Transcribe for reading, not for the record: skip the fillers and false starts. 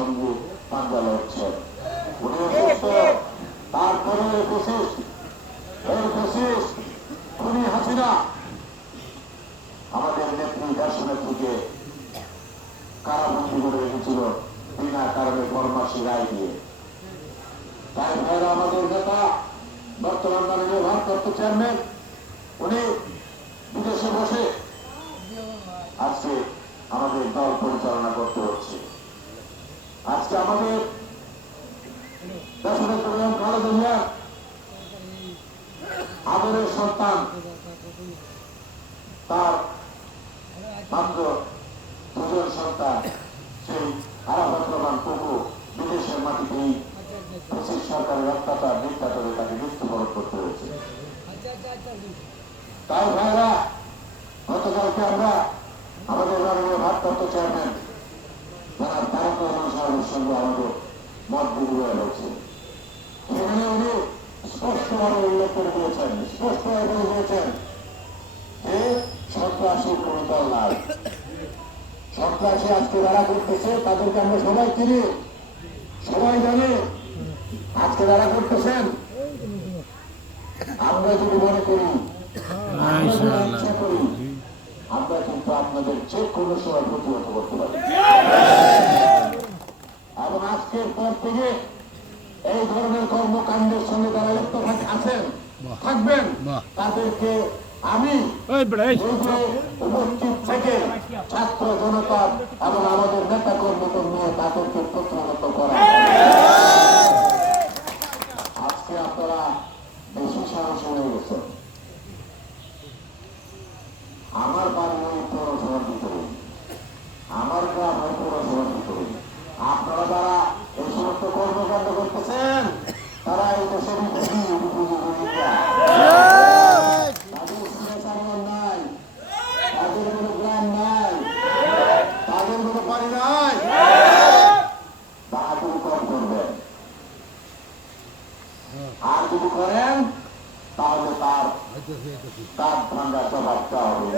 সঙ্গে পাঞ্জা লড়ছেন। উনি অসুস্থ, তারপরে খুনি হাসিনা আমাদের নেত্রী দেশনেত্রীকে কারাবন্দী করে রেখেছিল বিনা কারণে ফরমাসি রায় দিয়ে। তাই ভাইরা আমাদের নেতা বর্তমান মাননীয় ভারপ্রাপ্ত চেয়ারম্যান উনি বিদেশে বসে আজকে আমাদের দল পরিচালনা করতে হচ্ছে। আজকে আমাদের দেশনেত্রী খালেদা জিয়া আদরের সন্তান, তার মাত্র দুজন সন্তান সেই আরাফাত রহমান পপু বিদেশের মাটিতেই ব্রিটিশ সরকারের অত্যাচার নির্যাতনে তাকে মৃত্যুবরণ করতে হয়েছে। তাই ভাইরা গতকালকে আমরা আমাদের মাননীয় ভারপ্রাপ্ত চেয়ারম্যান জনাব তারেক রহমান সাহেবের সঙ্গে আমাদের মত বিনিময় হয়েছে। সেখানে উনি স্পষ্টভাবে উল্লেখ করে দিয়েছেন, স্পষ্টভাবে বলে দিয়েছেন যে সন্ত্রাসীর কোন দল নাই। সন্ত্রাসী আজকে যারা করতেছে তাদেরকে আমরা সবাই চিনি, সবাই জানি। আজকে যারা করতেছেন আমরা যদি মনে করি, ইচ্ছা করি, আমরা কিন্তু আপনাদের যে কোনো সময় প্রতিহত করতে পারি। এবং আজকের পর থেকে এই ধরনের কর্মকাণ্ডের সঙ্গে যারা লিপ্ত আছেন থাকবেন তাদেরকে আমি উপস্থিত থেকে ছাত্র জনতা এবং আমাদের নেতা কর্মীদের নিয়ে তাদেরকে প্রতিহত করা। আজকে আপনারা বেশি সাহস হয়ে গেছেন। আমার বাড়ি ওই পৌরসভার ভিতরে, আমার গ্রাম ওই পৌরসভার ভিতরে। আপনারা যারা এই সমস্ত কর্মকাণ্ড করতেছেন তারা এই দেশের নাই, তাদের কোনো গ্রাম নাই, তাদের কোনো বাড়ি নাই। বাহাদুর কম করবেন, আর যদি করেন তাহলে তার ভাঙ্গা জবাবটা হবে।